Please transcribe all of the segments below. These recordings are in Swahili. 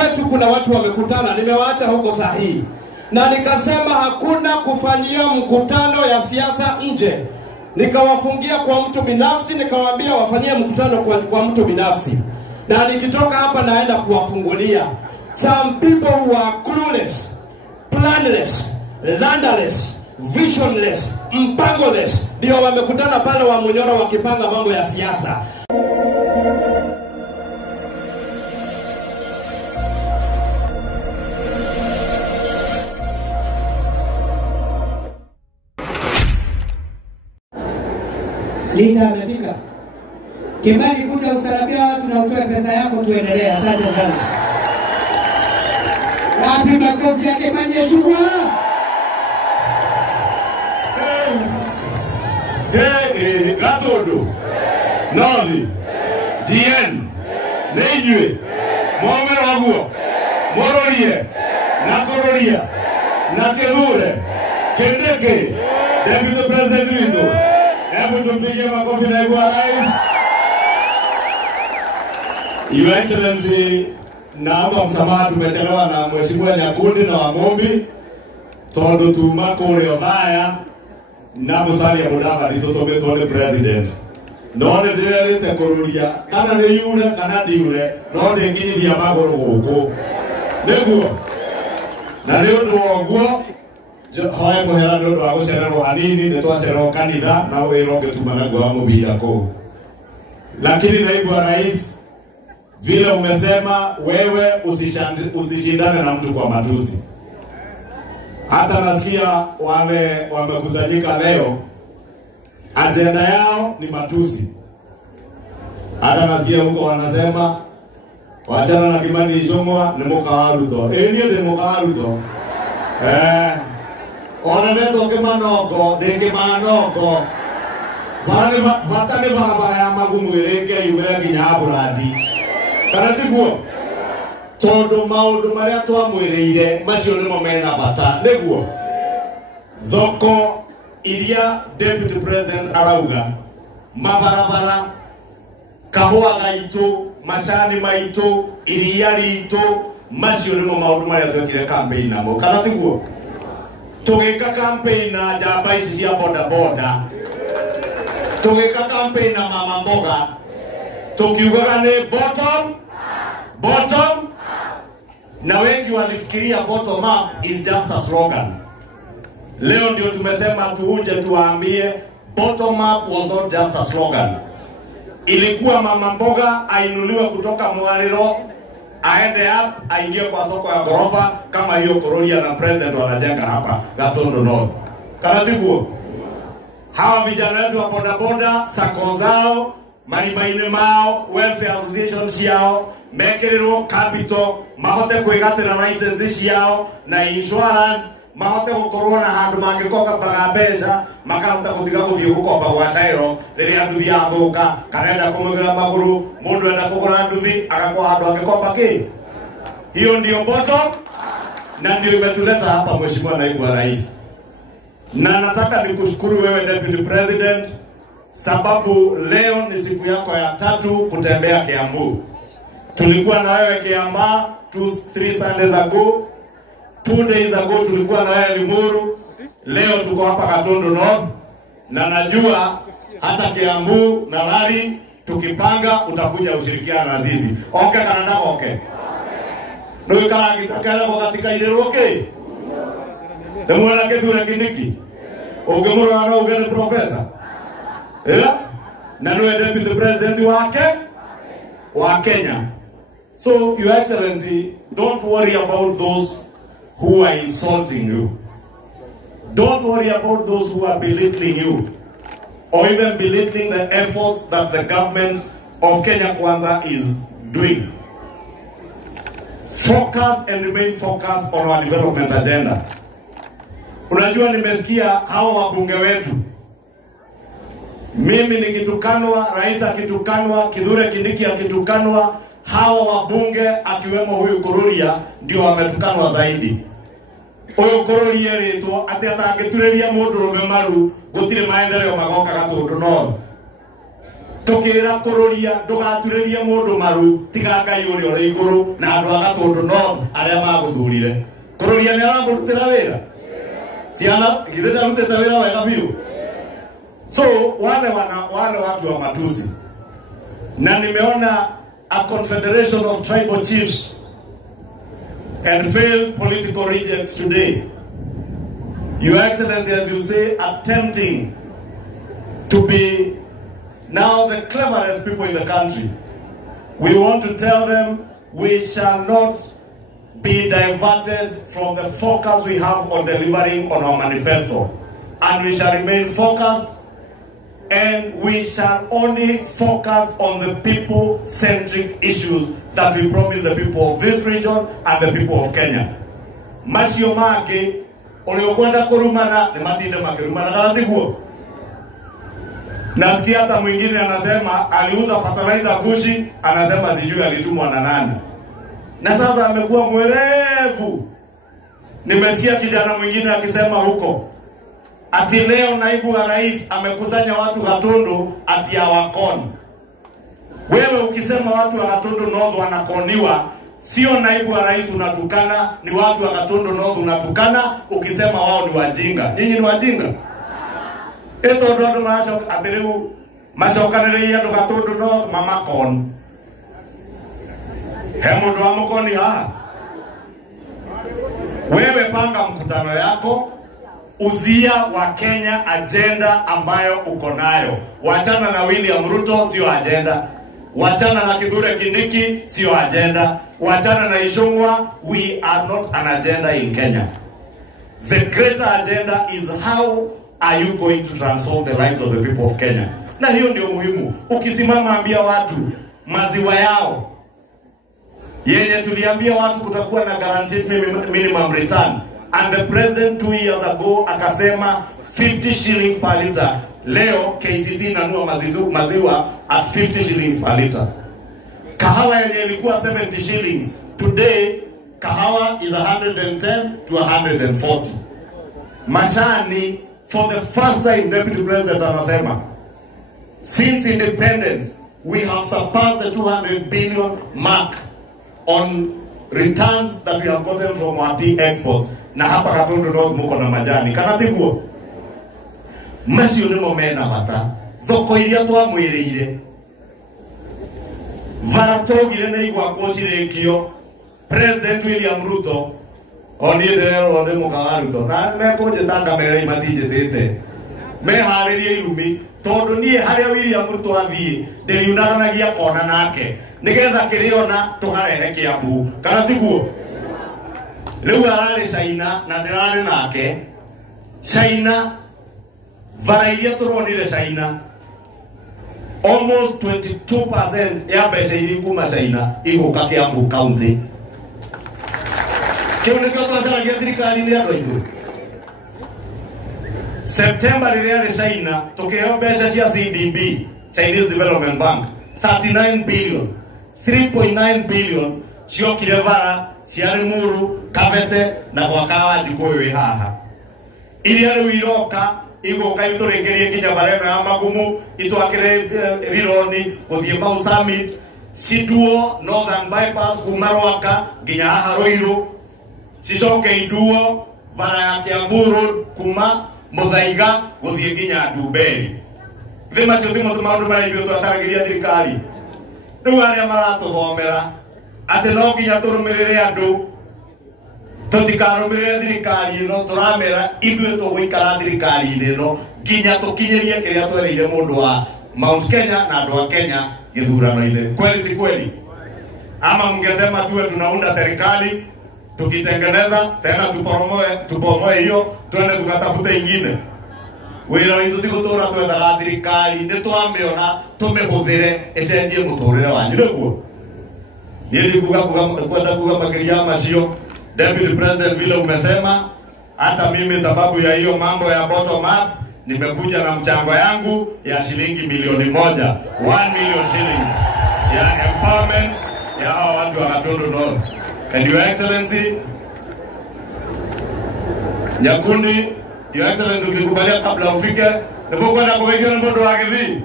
kwetu kuna watu wamekutana, nimewaacha huko sahihi. Na nikasema hakuna kufanyia mkutano ya siasa nje. Nikawafungia kwa mtu binafsi, nikawaambia wafanyie mkutano kwa mtu binafsi. Na nikitoka hapa naenda kuwafungulia. Some people who are clueless, planless, landerless, visionless, mpangoless, ndio wamekutana pale wa Munyoro wakipanga mambo ya siasa. Lita amefika. Kimani, kuja usalabia watu na utoe pesa yako tuendelee. Asante sana. Wapi makofi ya Kimani Ichung'wa? Gatodo Noli GN Neijwe Mwamera Waguo Mororie Nakororia Nakelure Kendeke Deputy President Wito. Hebu tumpigie makofi naibu wa rais. Your Excellency, naomba msamaha tumechelewa na Mheshimiwa Nyakundi na Wang'ombe. Tondo tumako leo baya na Musalia Mudavadi tutometole president. None direte kururia kana ne yure kana diure no de nginyithia magoro guku. Neguo. Na leo ndoguo hoya muhera ndo wa gucererwo hanini ne twacererwo kanitha na wironge tumana gwa mubira ko. Lakini naibu wa rais, vile umesema wewe usishindane na mtu kwa matusi. Hata nasikia wamekusanyika leo, agenda yao ni matusi. Hata nasikia huko wanasema wachana na Kimani Ichung'wa ni mukaharuto. Niye ni mukaharuto. Ona neto kimanoko, de kimanoko. Watane baba ya magumu ireke yubere nginya Burandi. Kana tiguo tondo maundu maria twamwireire macio nimo mena bata. Neguo thoko iria Deputy President arauga, mabarabara, kahua gaitu, macani maitu, iria ritu, macio nimo maundu maria twekire campaign namo. Kana tiguo tugika campaign na jamba ici cia boda boda, tugika campaign na mama mboga, tukiugaga ni bottom, na wengi walifikiria bottom up is just a slogan. Leo ndio tumesema tuuje tuwaambie bottom up was not just a slogan. Ilikuwa mama mboga ainuliwe kutoka Mwariro aende up aingie kwa soko ya gorofa kama hiyo Kororia na president wanajenga hapa Gatondo North. Kana tiguo hawa vijana wetu wa boda boda, sako zao, maribaine mao, welfare association ciao, mekererwo capital, mahote kwigatira license ciao na insurance, mahote gukorwo na handu mangikoka baga mbeca, makahota guthiga guthii gukomba gwa Cairo riria nduthi yathuka, kanenda kumugira maguru, mundu enda kugura nduthi agakwa handu akikomba ki. Hiyo ndio bottom, na ndio imetuleta hapa Mheshimiwa Naibu wa Rais. Na nataka nikushukuru wewe Deputy President, sababu leo ni siku yako ya 3 kutembea Kiambu. Tulikuwa na wewe Kiambaa 3 Sundays ago, 2 days ago tulikuwa na wewe Limuru, leo tuko hapa Gatondo North, na najua hata Kiambu na Lari tukipanga utakuja ushirikiana na sisi. Okay kana okay. Ndio kama kitakala kwa katika ile roke. Demora kedura kindiki. Ogemura na ugene professor. Na ndio Deputy President wa Kenya. So Your Excellency, don't worry about those who are insulting you. Don't worry about those who are belittling you, or even belittling the efforts that the government of Kenya Kwanza is doing. Focus and remain focused on our development agenda. Unajua nimesikia hawa wabunge wetu, mimi nikitukanwa, rais akitukanwa, Kithure Kindiki akitukanwa, hawa wabunge akiwemo huyu Kururia ndio wametukanwa zaidi. Huyu Kururia ritwa ati atangetureria mundu rume maru gutire maendeleo magoka Gatondo North. tukira kururia ndugaturerie mundu maru tiga Ngai uri uri iguru na andu agatundu no aria maguthurire kururia ni aramurutira wira siana githenda ruteta wira wega biu. So wale watu wa matusi, na nimeona a confederation of tribal chiefs and failed political rejects today, Your Excellency, as you say, attempting to be now the cleverest people in the country. We want to tell them we shall not be diverted from the focus we have on delivering on our manifesto, and we shall remain focused, and we shall only focus on the people-centric issues that we promise the people of this region and the people of Kenya. Macio make uliokwenda kurumana ni matinde makirumana karatiguo. Nasikia hata mwingine anasema aliuza fertilizer Gushi, anasema sijui alitumwa na nani. Na sasa amekuwa mwerevu. Nimesikia kijana mwingine akisema huko ati leo naibu wa rais amekusanya watu Gatundu ati ya wakoni. Wewe ukisema watu wa Gatundu North wanakoniwa, sio naibu wa rais unatukana, ni watu wa Gatundu North unatukana ukisema wao ni wajinga. Nyinyi ni wajinga? Eto ndo mashoka abiru mashokanire ya Gatundu North mama kon. Hemo ndo amkoni Wewe panga mkutano yako, uzia wa Kenya agenda ambayo uko nayo. Wachana na William Ruto, sio agenda. Wachana na Kithure Kindiki, sio agenda. Wachana na Ishungwa, we are not an agenda in Kenya. The greater agenda is how are you going to transform the lives of the people of Kenya. Na hiyo ndio muhimu. Ukisimama ambia watu maziwa yao yenye tuliambia watu kutakuwa na guaranteed minimum return, and the president 2 years ago akasema 50 shillings per liter. Leo KCC inanua maziwa at 50 shillings per liter. Kahawa yenye ilikuwa 70 shillings, today kahawa is 110 to 140. Mashani, for the first time, Deputy President anasema since independence we have surpassed the 200 billion mark on returns that we have gotten from our tea exports. Na hapa Gatundu North muko na majani kanatiguo macio ni momena mata thoko iria twamwiriire varatogire na igwa kocirekio President William Ruto onirero ode mukagaruto na mekoje tanga mere matijete meharirie irumi tondu nie haria William Ruto athie ndiriunaganagia kona nake nigetha kiriona tuharehe Kiambu kanatiguo. Leo arare China na ndirare nake China varairia turonire China almost 22% ya mbeca iria kuma China iguka Kiambu county. Kione kwa biashara ya thirikari ni andu aitu. September riria China tukiheo mbeca cia CDB, Chinese Development Bank, 39 billion, 3.9 billion ciokire vara ciari Muru, Kabete na gwakawa Jikuyu haha. Iria riu iroka igoka iturekerie kinya bareno ya magumu itwakire rironi guthie Mau Summit, Siduo Northern Bypass kuma Rwaka nginya haha Ruiru, cicoke Iduo vara ya Kiambu Road kuma Muthaiga guthie nginya Ndumberi. Thima cio timo maundu mara ithuĩ twacaragiria thirikari. Riu aria maratuthomera ati no nginya turumirire andu tutikarumirire thirikari ino turamera ithuĩ tũgũikara thirikari-inĩ ĩno nginya tukinyerie kiria twereire mundu wa Mount Kenya na andu a Kenya githurano-inĩ. Kweli si kweli? Ama mngesema tuwe tunaunda serikali tukitengeneza tena tupomoe hiyo tuende tukatafute ingine. Wira witũ tigutura twethaga thirikari nĩ twamĩona tũmĩhũthĩre ĩcenjie mũtũrĩre wanyu nĩguo. Niĩ kwenda kuga makiria macio Deputy President vile umesema, hata mimi sababu ya hiyo mambo ya bottom up nimekuja na mchango yangu ya shilingi milioni 1 million shillings ya empowerment ya hao watu wa Gatundu North. And Your Excellency Nyakundi, Your Excellency ukikubalia kabla ufike nipokwenda kuwekea mbondo wa Githii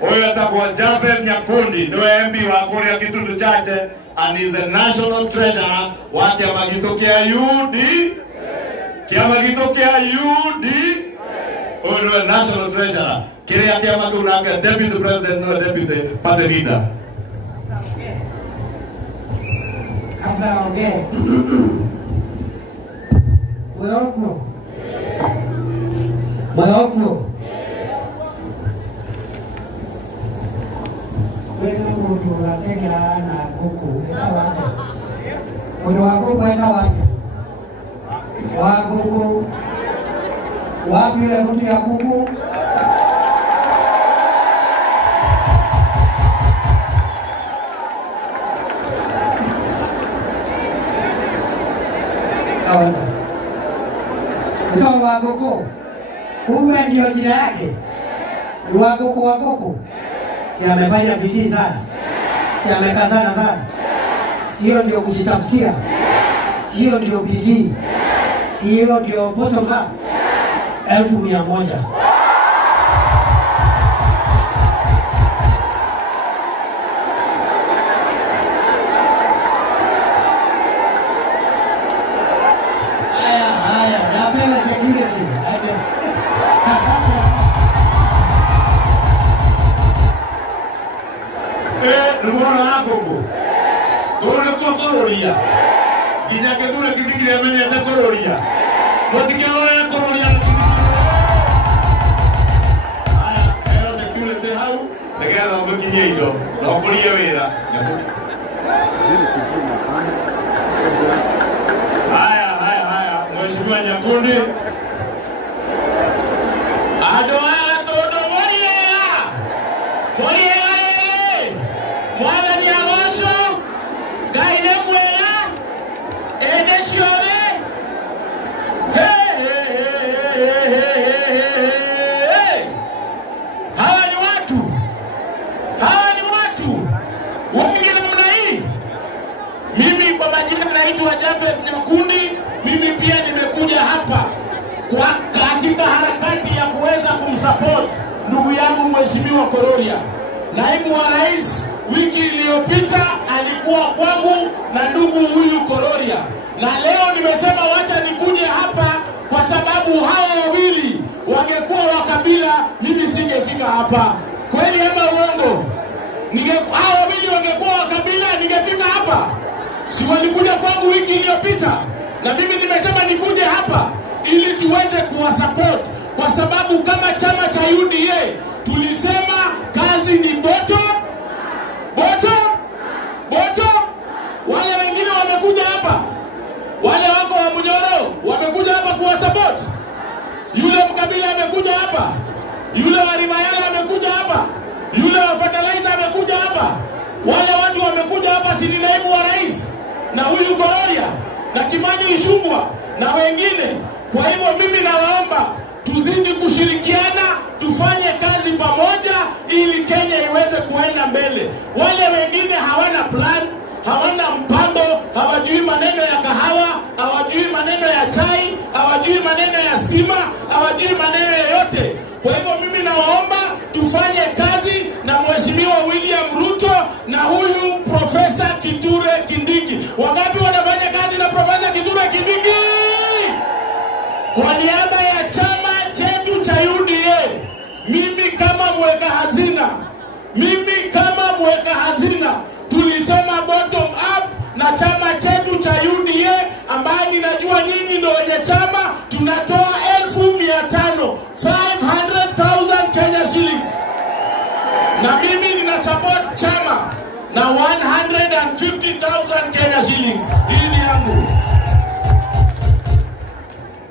Huyo atakuwa Javed Nyakundi, ndio MP wa Kuria Kitutu Chache and is the national treasurer wa chama kitokea UD. Chama kitokea UD. Huyo national treasurer. Kile chama kunanga deputy president no deputy party leader. Kabla ongee. Mwayoko. Wewe mtu unatengera na kuku etawate. Mtu wa kuku etawate. Wa kuku. Wapi yule mtu ya kuku? Tawata. Mtu wa kuku. Kumbe ndio jina yake. Wa kuku. Si amefanya bidii sana. Si amekazana sana. Sio ndio kujitafutia. Sio ndio bidii. Sio ndio bottom up. 1,100. Haya, napewa security. Asante. Nduwana hapo. Tuna kukororia. Ginya kedura kibigire amenye kukororia. Motikiona kukororia. Haya, era security hau. Ndegera ngokinye indo. Nokuria wira. Haya. Mheshimiwa Nyakundi. Adoa todo Moria. Mwana ni awasho, gaine mwela, edeshiore. Hey. Hawa ni watu. Wengine namna hii. Mimi kwa majina naitwa Javed Nyakundi. Mimi pia nimekuja hapa kwa katika harakati ya kuweza kumsupport ndugu yangu Mheshimiwa Kororia. Naibu wa Rais wiki iliyopita alikuwa kwangu na ndugu huyu Kororia. Na leo nimesema wacha nikuje hapa kwa sababu hawa wawili wangekuwa wa kabila, mimi singefika hapa. Kweli ama uongo? Hawa wawili wangekuwa wa kabila, ningefika hapa. Si walikuja kwangu wiki iliyopita? Na mimi nimesema nikuje hapa ili tuweze kuwasupport kwa sababu kama chama cha UDA tulisema kazi ni bottom. Wale wengine wamekuja hapa. Wale wako wa Bunyoro wamekuja hapa kuwasupport. Yule mkabila amekuja hapa. Yule wa Rimayala amekuja hapa. Yule wa Fertilizer amekuja hapa. Wale watu wamekuja hapa, si naibu wa rais na huyu Kororia na Kimani Ichung'wah na wengine. Kwa hivyo mimi nawaomba tuzidi kushirikiana, tufanye kazi pamoja ili Kenya iweze kuenda mbele. Wale wengine hawana plan, hawana mpango, hawajui maneno ya kahawa, hawajui maneno ya chai, hawajui maneno ya stima, hawajui maneno yoyote. Kwa hivyo mimi nawaomba tufanye kazi na Mheshimiwa William Ruto na huyu Profesa Kithure Kindiki. Wangapi wanafanya kazi na Profesa Kithure Kindiki? Kwa niaba ya chama chetu cha UDA, mimi kama mweka hazina tulisema bottom up, na chama chetu cha UDA ambaye ninajua nyinyi ndio wenye chama, tunatoa 500,000 Kenya shillings. Na mimi nina support chama na 150,000 Kenya shillings. Hii ni yangu.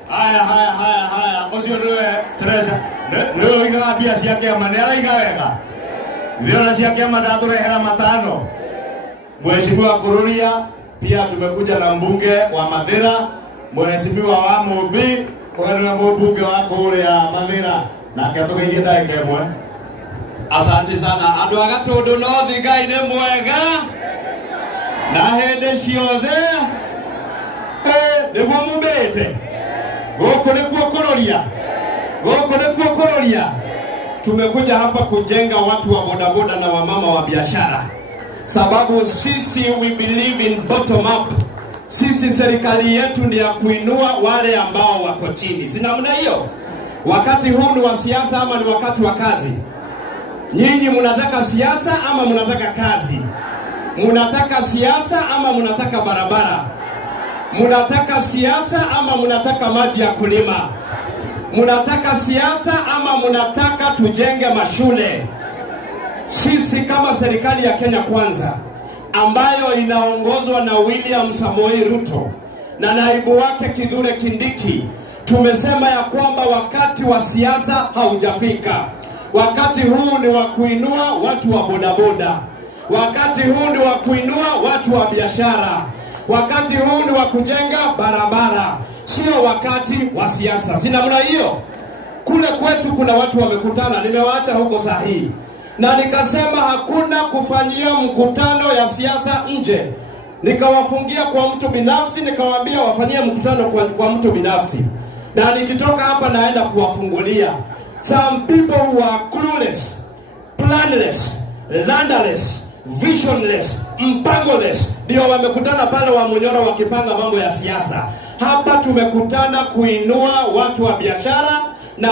Haya. Osio ndio Teresa. Ndio inga bia siake manera inga wega. Ndio na siake madatu rehera matano. Mheshimiwa Kororia pia tumekuja na mbunge wa Mathira, Mheshimiwa wa Mobi, kwa na mbunge wa Korea Mathira na katoka igenda ikemwe. Asante sana. Andu agatondo no thigai ni mwega. Na hende ciothe. Niguo mumbete. Goko niguo Kororia. tumekuja hapa kujenga watu wa bodaboda na wamama wa biashara, sababu sisi we believe in bottom up. Sisi serikali yetu ni ya kuinua wale ambao wako chini. Si namna hiyo? Wakati huu ni wa siasa ama ni wakati wa kazi? Nyinyi mnataka siasa ama mnataka kazi? Mnataka siasa ama mnataka barabara? Mnataka siasa ama mnataka maji ya kulima? Mnataka siasa ama mnataka tujenge mashule? Sisi kama serikali ya Kenya Kwanza ambayo inaongozwa na William Samoei Ruto na naibu wake Kithure Kindiki, tumesema ya kwamba wakati wa siasa haujafika. Wakati huu ni wa kuinua watu wa bodaboda. Wakati huu ni wa kuinua watu wa biashara. Wakati huu ni wa kujenga barabara, sio wakati wa siasa. Si namna hiyo? Kule kwetu kuna watu wamekutana, nimewaacha huko sahihi, na nikasema hakuna kufanyia mkutano ya siasa nje. Nikawafungia kwa mtu binafsi, nikawaambia wafanyie mkutano kwa mtu binafsi, na nikitoka hapa naenda kuwafungulia. Some people who are clueless, planless, landerless, visionless, mpangoless, ndio wamekutana pale wa Munyoro wakipanga mambo ya siasa. Hapa tumekutana kuinua watu wa biashara na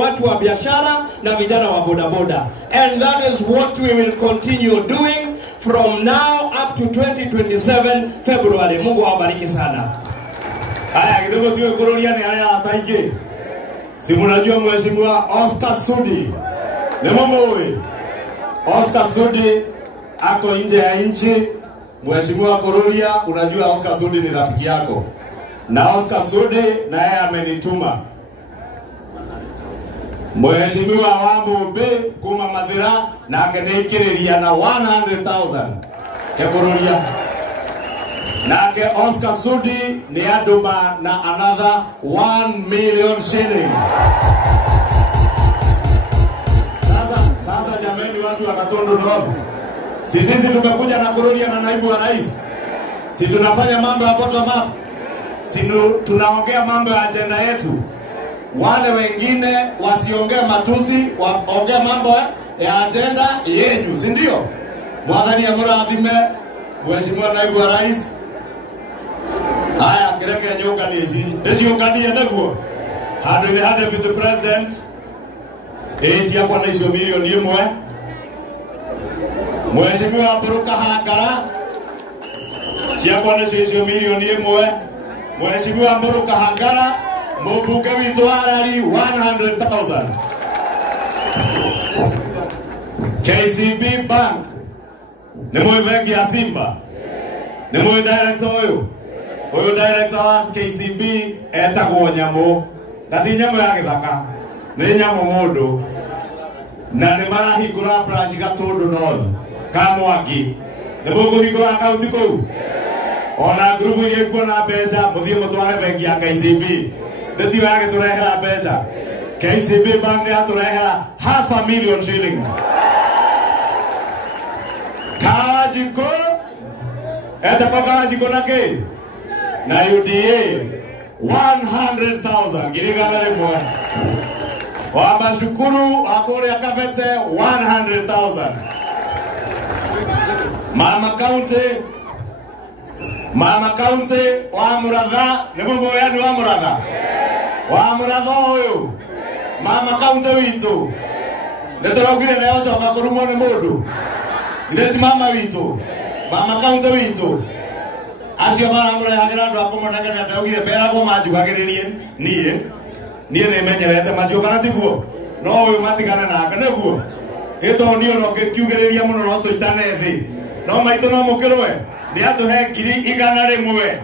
watu wa biashara na vijana wa bodaboda, and that is what we will continue doing from now up to 2027 February. Mungu awabariki sana. Haya, kidogo tuwe Kururia ni haya ataike. Si mnajua Mheshimiwa Oscar Sudi? Ni mama wewe. Oscar Sudi ako nje ya nchi. Mheshimiwa Kururia, unajua Oscar Sudi ni rafiki yako. Na Oscar Sudi na yeye amenituma. Mheshimiwa Wambu B kuma Mathira na akenekireria na 100,000 ke Kururia. Na ke Oscar Sudi ni aduma na another 1 million shillings. Sasa jameni, watu wa Katondo ndogo, sisi tumekuja na Kururia na naibu wa rais. Si tunafanya mambo ya bottom up. Si tunaongea mambo ya agenda yetu. Wale wengine wasiongea matusi, waongea mambo ya agenda yenu, si ndio? Mwadhani ya murathime Mheshimiwa naibu wa rais. Haya, kireke nyoka ni hizi. Desi ukani ya naguo. Hade with the president. Esi hapo na hizo milioni imwe. Mheshimiwa Buruka Hangara. Si hapo na hizo milioni imwe. Mheshimiwa Buruka Hangara, mbunge wetu harari 100,000. KCB Bank. Ni mwengi ya Simba. Ni mwengi director huyo. Huyo director wa KCB etagwo Nyamo. Ngati Nyamo ya Githaka. Ni Nyamo mundu. Na ni marahingura branch Gatundu North. Kamwangi. Ni mukuhingura account kou. Ona group ile kuna pesa, muthie mutware bengi ya KCB. Ndetio yake turehera pesa. KCB Bank ya turehera 500,000 shillings. Kajiko etapakaji konake na UDA 100,000 girigana lemwe. Wa mashukuru akore akavete 100,000. Mama County wa Muratha, ni mambo yani wa Muratha. Wa Muratha huyo. Mama County witu. Ndetorogire na yoso akakurumo ne mundu. Ndeti mama witu. Mama County witu. Acio maramura hagira ndo akomonaga na ndogire bera ko majugagiririe nie ne menyerete macio kana tiguo no uyu matigana na kana guo ito nio no kiugiriria muno no tuitane thi no maito no mukirwe ni atu he ngiri 100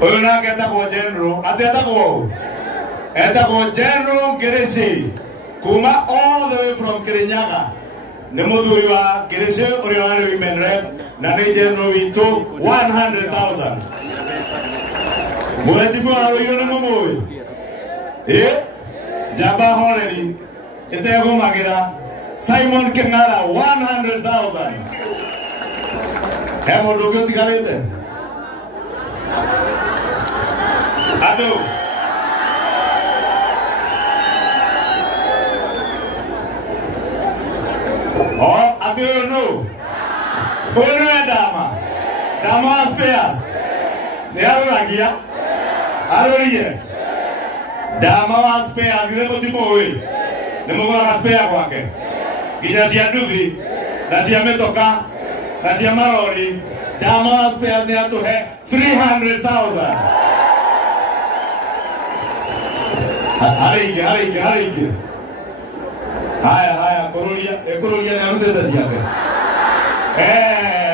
uyu nake etagwo general etagwo General Ngereche kuma all the way from Kirinyaga. Ni muthuri wa Ngereche uri wa women rep na ni general witu 100,000. Mheshimiwa huyo ni mumui Jamba Honeri etego magira Simon Kengara 100,000. Hemo dogo tigarete ato Oh, ati no. Ono dama. Dama spares. Ni aroragia. Arorie. Dama spares gire motimo we. Nemogora spare kwake. Ginya cia nduthi. Na cia metoka. Na cia marori. Dama spares ni atuhe 300,000. Hariki. Haya, kurulia ni arutete ciake.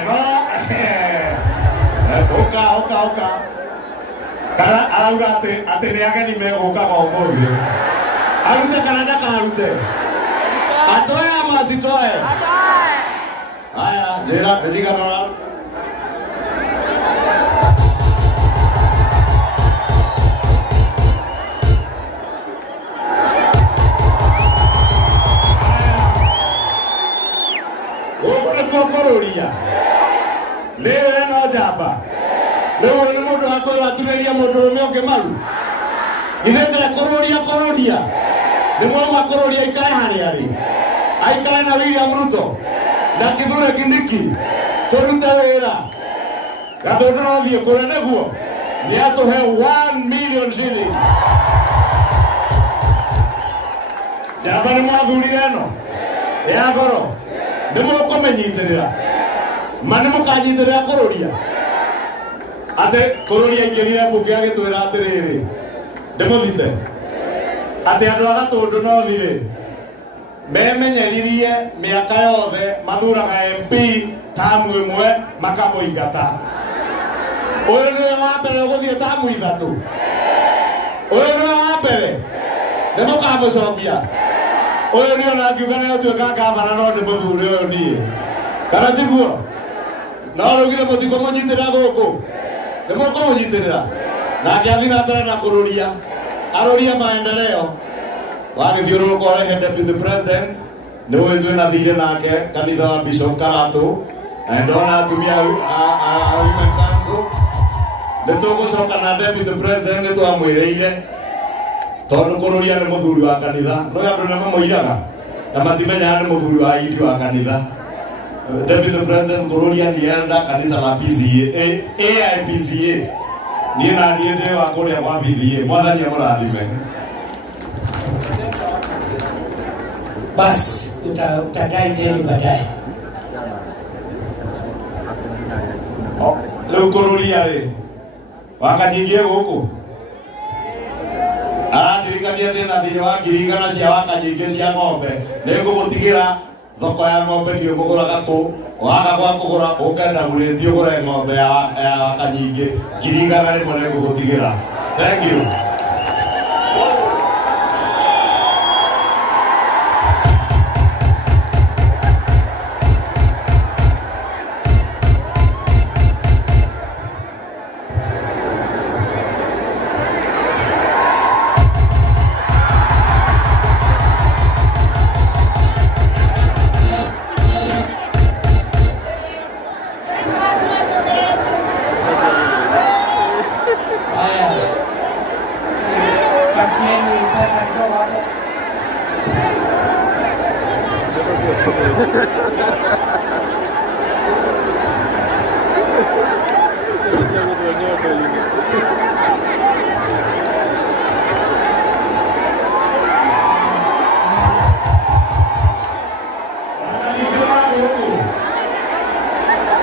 No. Oka. Kana arauga ati ni ageni meguka kwa umuthi. Arute kana ndaka arute. Atoe ama asitoe? Atoe. Haya, jera ndishika na Kororia. Leo na jaba. Leo ni mundu akora atureria mundu rumioke maru. Ithete kororia. Ni mwa kororia ikare hari. Aikare na William Ruto. Na Kithure Kindiki. Torute wira. Gatotoro thie kore neguo. Ni atuhe 1 million shillings. Jaba ni mwathurire no. Ya goro. Nemo komenyitirira mane mukanyitirira kororia ate kororia ingirira bunge agitwira atiriri ndemuthite ate andu agatundu no thire memenyeririe miaka yothe mathuraga MP tamu imwe makamoingata uyu niwe wa mbere guthie tamu ithatu uyu niwe wa mbere nemukamucokia uyu ni ona akiuga ni utuika gavana no ndi muthuri uyu nie kana tiguo no rugire mutiko munyitirira guku ni mukumunyitirira nake athi na mbere na kururia aruria maendeleo wagithiururuka urehe deputy president ni witwe na thire nake kanitha wa Bishop Karatu na ndona atumia women council nitugucoka na deputy president nitwamwiriire tondu kururia ni muthuri wa kanitha no andu ni mamoiraga na matimenya ni muthuri wa idi wa kanitha. Deputy president kururia ni enda kanisa la PCA AIPCA ni na ndiende wa kuria wa PCA mwathani amurathime. Basi utadai deni baadaye. Leo kururia ri wakanyingie guku arandirikania ndina thiri wa ngirigana cia wakanyingi cia ng'ombe ningumutigira thoko ya ng'ombe ndio muguraga tu waga kwa kugura ukenda gurĩtio ũgũre ng'ombe ya wakanyingi ngirigana rimwe ningumutigira. Thank you.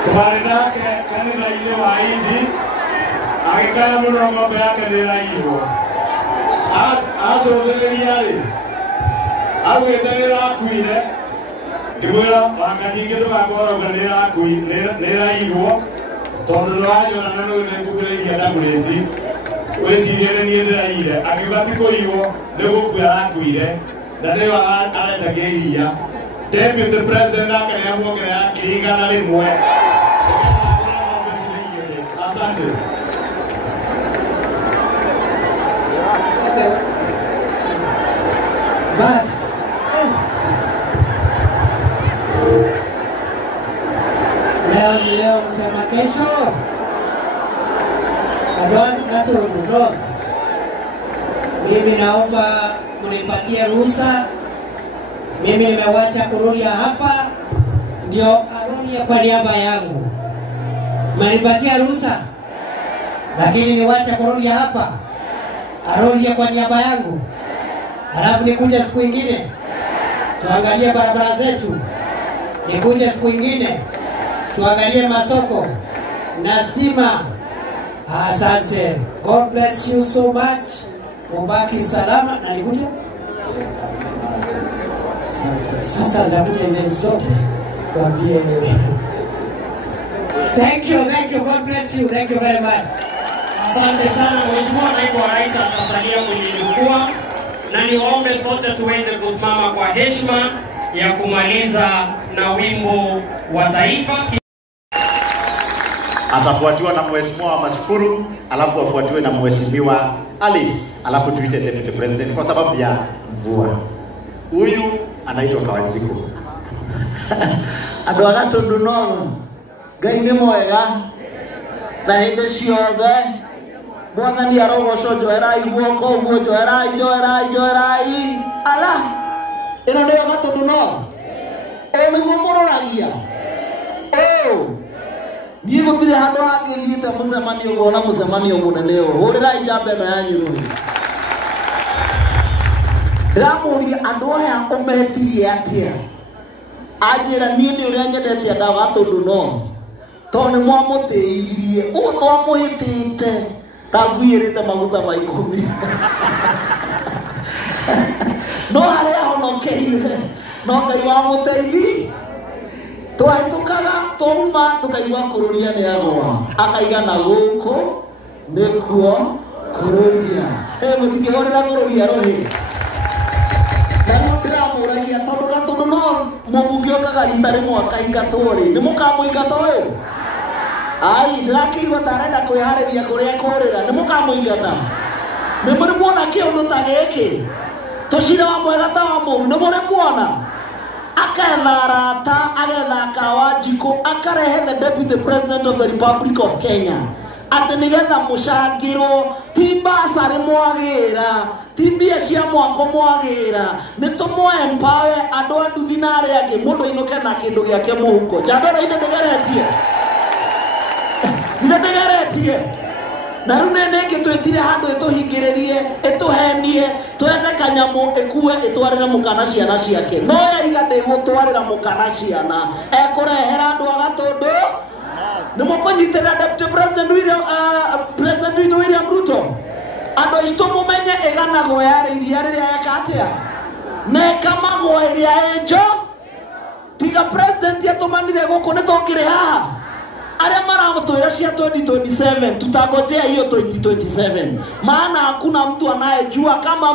Tumarinake kanitha ile wa Indi agikaya muno ng'ombe yake ndirairwo acothereria ri agwite nirakuire ndimwira wakanyingi ndugakoragwo nirairwo tondu niranyona na niu ningugiriria ndaguriti wicirie ni nie ndiraire akiuga ti kuirwo nigukuia arakuire na niyo arendagia iria. Deputy president nake niamuongerera ngirigana rimwe. Asante. Bas. Leo msema kesho. Kadwani Gatundu North. Mimi naomba mnipatie ruhusa. Mimi nimewacha kurudia hapa ndio arorie kwa niaba yangu. Malipatia ruhusa, lakini niwache kuroria hapa, arorie kwa niaba yangu. Halafu nikuje siku ingine tuangalie barabara zetu, nikuje siku ingine tuangalie masoko na stima. Asante. God bless you so much. Mubaki salama na nikuje. Sasa ndakuja event zote kuambie. Thank you. God bless you. Thank you very much. Asante sana Mheshimiwa Naibu wa Rais atasalia kwenye jukwaa, na niwaombe sote tuweze kusimama kwa heshima ya kumaliza na wimbo wa taifa. Atafuatiwa na Mheshimiwa Mashukuru, alafu afuatiwe na Mheshimiwa Alice, alafu tuite Deputy President kwa sababu ya mvua. Huyu anaitwa Kawanjiko. Andũ a Gatundu North, Ngai nĩ mwega na hĩndĩ ciothe. Mwathani arogocwo, njoerai guoko ũguo, njoerai. Ala, ĩno nĩyo Gatundu North. Nĩguo mũroragia. Niĩ gũtirĩ handũ hangĩ thiĩte mũcemanio ũguo na mũcemanio mũnene ũũ. Hũrĩrai njamba ĩno yanyu rũĩ. Ndĩramũria andũ aya ũmetirie atĩa? Anjĩra niĩ nĩ ũrĩa nyendete andũ a Gatundu North, tondũ nĩ mwamũtĩithirie. Ũguo twamũhĩtĩte ta nguĩrĩte maguta ma 10. No harĩa honokeire no Ngai wamũteithia. Twahĩtũkaga twauma tũkaigua kũrũria nĩ agũa, akaiga na gũkũ nĩkuo kũrũria. Mũtingĩhũrĩra kũrũria rũhĩ. Na rĩu ndĩramũragia tondũ Gatundu North mũmbunge okaga rita rĩmwe akaingatwo rĩ, nĩ mũkamũingata ũyũ? Ai, ndĩrakĩigua ta arenda kwĩharĩria kũrĩa kũrĩra, nĩ mũkamũingata? Nĩ mũrĩ muona kĩũndũ ta gĩkĩ? Tũcira wa mwega ta wa mũru, nĩ mũrĩ muona? Agetha arata, agetha Kawanjiko, akarehe the Deputy President of the Republic of Kenya. Atĩ nĩgetha mũcangĩrwo, ti basarĩ mwagĩra, ti mbia cia mwako mwagĩra, nĩ tũmũ-empower andũ a nduthi na arĩa angĩ, mũndũ ainũke na kĩndũ gĩake mũhuko. Njamba ĩno ndĩgeretie. Na rĩu nĩ ĩngĩtwĩtire handũ ĩtũhingĩrĩrie, ĩtũhenie, twethe kanyamũ ĩkue ĩtwarĩre mũkana ciana ciake. No yaiga ndĩgũtwarĩra mũkana ciana, ekũrehera andũ a Gatundu. Nĩ mũkũnyitĩrĩra Deputy President William Ruto. Andũ aitũ mũmenye ĩganagwo yarĩ iria rĩrĩa eka atĩa, na ĩkamagwo ĩrĩa ĩnjo. Tiga president atũmanire gũkũ nĩ tũkĩrĩ haha. Arĩa maramũtwĩra cia 2027 tutangojea hiyo 2027, maana hakuna mtu anayejua kama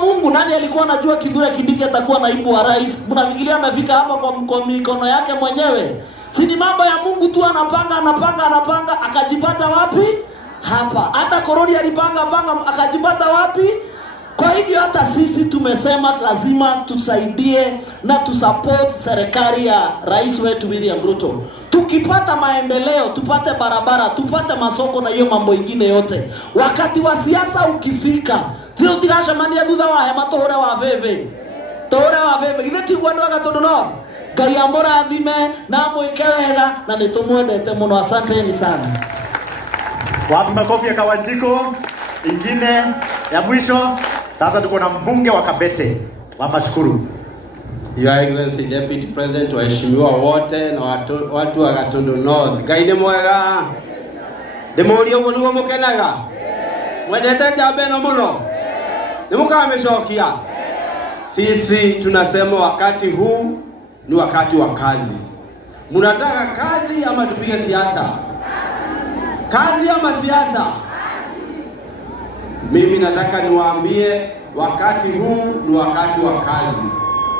Mungu. Nani alikuwa anajua Kithure Kindiki atakuwa naibu wa rais? Mnafikiria amefika hapa kwa mikono yake mwenyewe? Si ni mambo ya Mungu tu, anapanga akajipata wapi? Hapa. Hata Korori alipanga akajipata wapi? Kwa hivyo hata sisi tumesema lazima tusaidie na tusupport serikali ya rais wetu William Ruto. Tukipata maendeleo, tupate barabara, tupate masoko na hiyo mambo ingine yote. Wakati wa siasa ukifika, ndio tigashamania thutha wa hema tũhũre wa veve. Ithe tigwa andũ a Gatundu North. Ngai amũrathime na mwĩke wega na nĩtũmwendete mũno. Asanteni sana. Wapi makofi ya Kawanjiko. Ingine ya mwisho. Sasa tuko na mbunge wa Kabete wa Mashukuru. Your Excellency Deputy President, waheshimiwa wote na watu wa Gatundu North. Ngai nĩ mwega. Ndĩmũũrie ũguo nĩguo mũkenaga. Mwendete njamba ĩno mũno. Nĩ mũkamĩcokia. Sisi tunasema wakati huu ni wakati wa kazi. Mnataka kazi ama tupige siasa? Kazi ama siasa? Mimi nataka niwaambie wakati huu ni wakati wa kazi.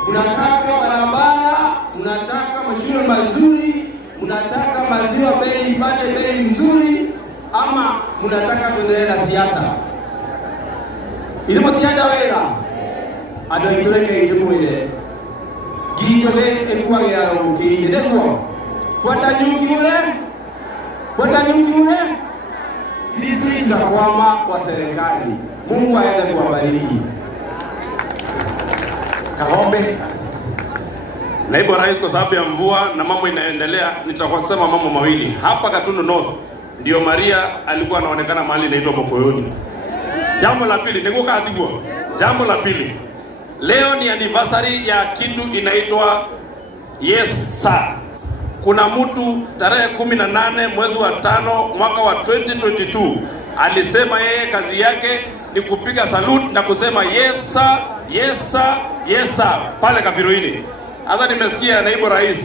Mnataka barabara, mnataka mashule mazuri, mnataka maziwa ipate bei nzuri, ama mnataka tuendelee na siasa? Ilimo tiada wera. Ado ituleke ingimwile. Gijoge ekuwa ya ukini. Ndekuwa. Fuata nyuki ule. Sisi ndakwama kwa serikali. Mungu aweze kuwabariki. Kahombe. Naibu Rais, kwa sababu ya mvua na mambo inaendelea, nitakusema mambo mawili. Hapa Gatundu North ndio Maria alikuwa anaonekana mahali inaitwa Mokoyoni. Jambo la pili, niko katigwa. Jambo la pili, leo ni anniversary ya kitu inaitwa Yes Sir. Kuna mtu tarehe 18 mwezi wa 5 mwaka wa 2022 alisema yeye kazi yake ni kupiga salute na kusema yes sir, yes sir, yes sir pale Kafiroini. Hata nimesikia Naibu Rais,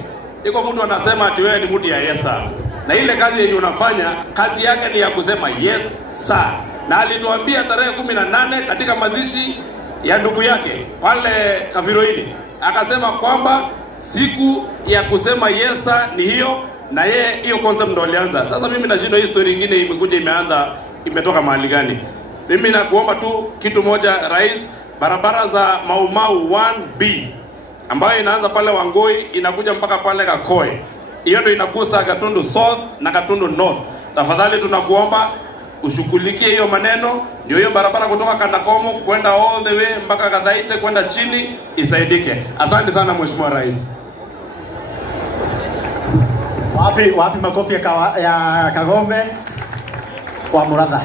iko mtu anasema ati wewe ni mtu ya yes sir. Na ile kazi yenye unafanya, kazi yake ni ya kusema yes sir. Na alituambia tarehe 18 katika mazishi ya ndugu yake pale Kafiroini, akasema kwamba siku ya kusema yes sir ni hiyo, na yeye hiyo concept ndo alianza. Sasa mimi nashindwa hii story nyingine imekuja imeanza imetoka mahali gani? Mimi nakuomba tu kitu moja Rais, barabara za Maumau 1B ambayo inaanza pale Wangoi inakuja mpaka pale Kakoe, hiyo ndio inakusa Gatundu South na Gatundu North. Tafadhali tunakuomba ushughulikie hiyo maneno, ndio hiyo barabara kutoka Kandakomo kwenda all the way mpaka Kadhaite kwenda chini isaidike. Asante sana Mheshimiwa Rais. Wapi makofi ya Kagombe kwa Muratha.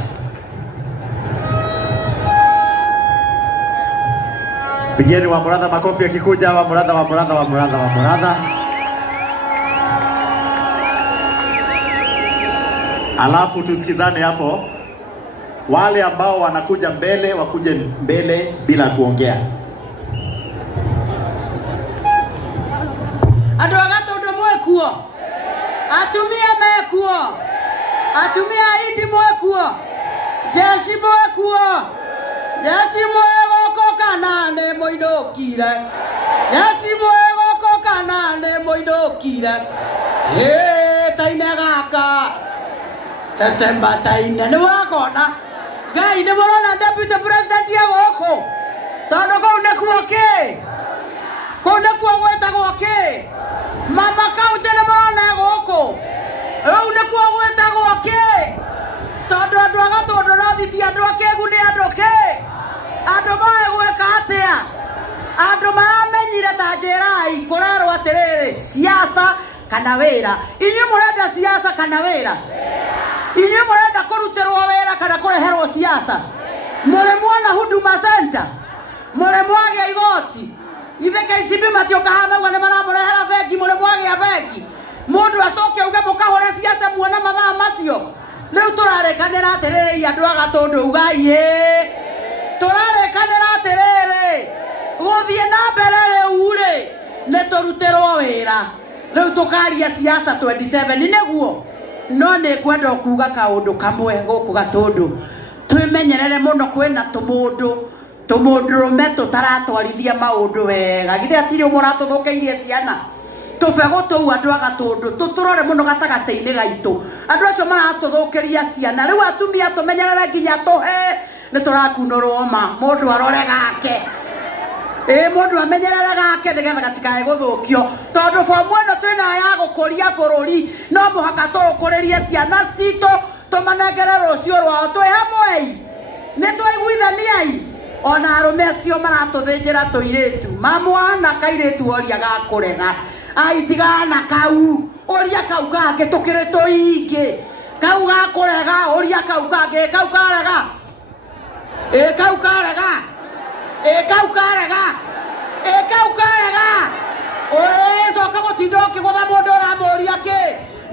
Pigeni wa Muratha makofi yakikuja wa Muratha. Alafu tusikizane hapo. Wale ambao wanakuja mbele wakuje mbele bila kuongea. Andũ a Gatundu mwekuo, atumia mekuo, atumia aidi mwekuo, jeshi mwekuo, jeshi mwegoko kana nĩ mũinũkire, jeshi mwegoko kana nĩ mũinũkire, taine gaka tetemba taine nĩ wakona Ngai nĩ mũrona Deputy President ya gũkũ tondũ kũu nĩkuo kĩ kũu nĩkuo gwĩtagwo kĩ Mama County nĩ mũrona gũkũ rĩu nĩkuo gwĩtagwo kĩ tondũ andũ a Gatundu North ti andũ akĩgu nĩ andũ kĩ andũ moĩ gwĩka atĩa andũ maramenyire ta njĩrai kũrerwo atĩrĩrĩ siasa kana wĩra inyuĩ mũrenda siasa kana wĩra inyuĩ mũrenda kũrutĩrwo wĩra kana kũreherwo siasa mũrĩ muona Huduma Center mũrĩ mwagĩa igoti ithe KCB matioka hamwe nĩ maramũrehera bengi mũrĩ mwagĩa bengi mũndũ acoke uge mũkahũre siasa muona mathaa macio rĩu tũrarĩkanĩra atĩrĩrĩ andũ a Gatundu ugai tũrarĩkanĩra atĩrĩrĩ gũthiĩ na mbere rĩu rĩ nĩ tũrutĩrwo wĩra rĩu tũkaria siasa 27 nĩguo no nĩ kwenda kuuga kaũndũ kamwe gũkũ Gatundu twĩmenyerere mũno kwĩna tũmũndũrũme tũtaratwarithia maũndũ wega githĩ atirĩ mũratũthũkĩirie ciana tũbego tũu andũ a Gatundu tũtũrore mũno gatagatĩ-inĩ gaitũ andũ acio maratũthũkĩria ciana rĩu atumia tũmenyerere nginya tũhe nĩ tũrakunũrwo ma mũndũ arore gake mũndũ amenyerere gake nĩgetha gatikae gũthũkio tondũ bomu ĩno twĩna ya gũkũria bũrũri no mũhaka tũkũrĩrie ciana citũ tũmanengere rũciũ rwao twĩ hamwe nĩ twaiguithaniai ona arũme acio maratũthĩnjĩra tũirĩtu mamwana kairĩtu oria gakũrega aitigana kau oria kau kangĩ tũkĩrĩ tũingĩ kau gakũrega oria kau kangĩ kau karega kau karega kau karega kau karega coka gũtinda ũkĩgũtha mũndũ ũramũria kĩ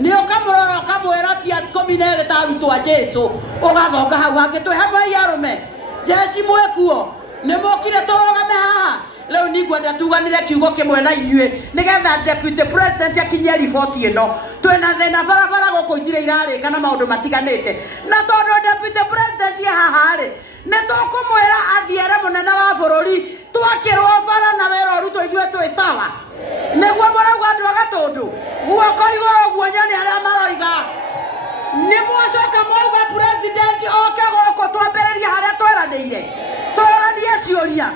nĩ ũkamũrora ũkamwĩra ti ikũmi na erĩ ta arutwo a Jesũ ũgathonga hau hangĩ twĩ hamwe arũme jeshi mwekuo nĩ mũkire tũrũgame haha rĩu nĩngwenda tuganire kiugo kĩmwe na inyuĩ nĩgetha Deputy President akinyie riboti ĩno twĩna thĩna barabara gũkũ itirĩ irarĩka na maũndũ matiganĩte na tondũ Deputy President ye haha rĩ nĩ tũkũmwĩra athiere mũnene wa bũrũri twakĩrwo bara na wĩra ũrutwo ithuĩ twĩ sawa nĩguo mũrauga andũ a Gatundu guoko igũrũ ũguo nyone arĩa maroiga nĩ mwacoka mwauga President oke gũkũ twambĩrĩria harĩa tweranĩire tũranie ciũria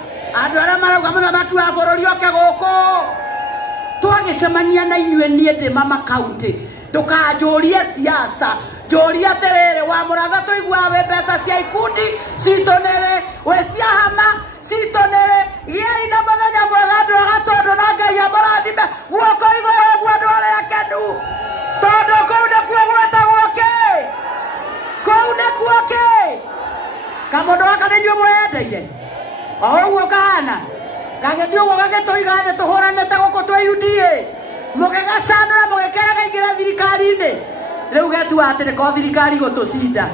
andũ arĩa marauga mũthamaki wa bũrũri oke gũkũ twagĩcemania na inyuĩ niĩ ndĩ Mama County ndũkanjũrie siasa njũria atĩrĩrĩ wa Mũratha tũiguaga wĩ mbeca cia ikundi citũ nĩrĩ wĩ cia hama citũ nĩrĩ Giai na muthenya mwega andũ a Gatundu na Ngai amũrathime guoko igũrũ ũguo andũ arĩa akenu tondũ kũu nĩkuo gwĩtagwo kĩ kũu nĩkuo kĩ kamũndũ gaka nĩ inyuĩ mwĩyendeire o ũguo kahana gagĩthiĩ ũguo gagĩtũiga thĩ tũhũranĩte gũkũ twĩ UDA mũgĩgacanũra mũgĩkĩra kaingĩra thirikari-inĩ rĩu getua atĩ nĩko thirikari gũtũcinda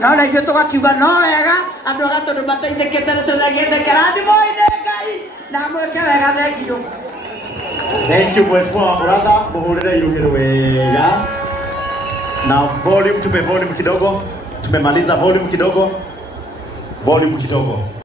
no na ithuĩ tũgakiuga no wega andũ a Gatundu mateithĩkĩte nĩ tũthegĩte kĩrathimo-inĩ Ngai na mwĩke wega thengio. Thank you Mheshimiwa Brother, muhurire irugiro wega. Na volume tupe volume kidogo. Tumemaliza volume kidogo.